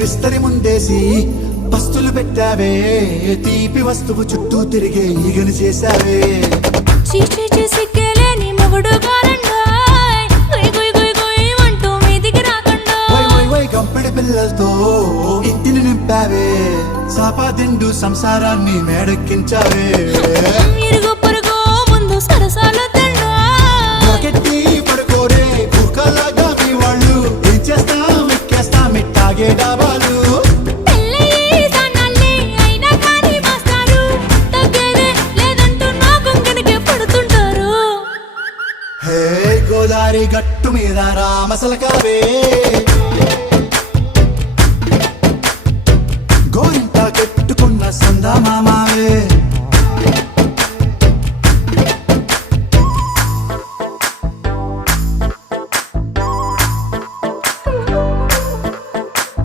విస్తరి ముందేసి పస్తులు పెట్టావే తీపి వస్తువు చుట్టూ తిరిగే ఈగను చేశావే సిగ్గేలేని మొగుడు కాలండాయ్ గుయ్ గుయ్ గుయ్ గుయ్ అంటూ మీదికి రాకుండా గంపెడి పిల్లలతో ఇంటిని నింపావే సాపాదిండు సంసారాన్ని మేడెక్కించావే ఇరుగు పొరుగు ముందు సరసాల తండా నాకెట్టి పడుకోరే కుక్కలాగా మీ వాళ్ళు ఏం చేస్తాం ఎక్కేస్తాం ఇట్టాగే డాబాలు పెళ్ళయి సన్నాళ్ళే అయినా కానీ మాస్తారు తగ్గేదే లేదంటూ నా కొంగనికే పడుతుంటారు హే గోదారి గట్టు మీద రామసలకావే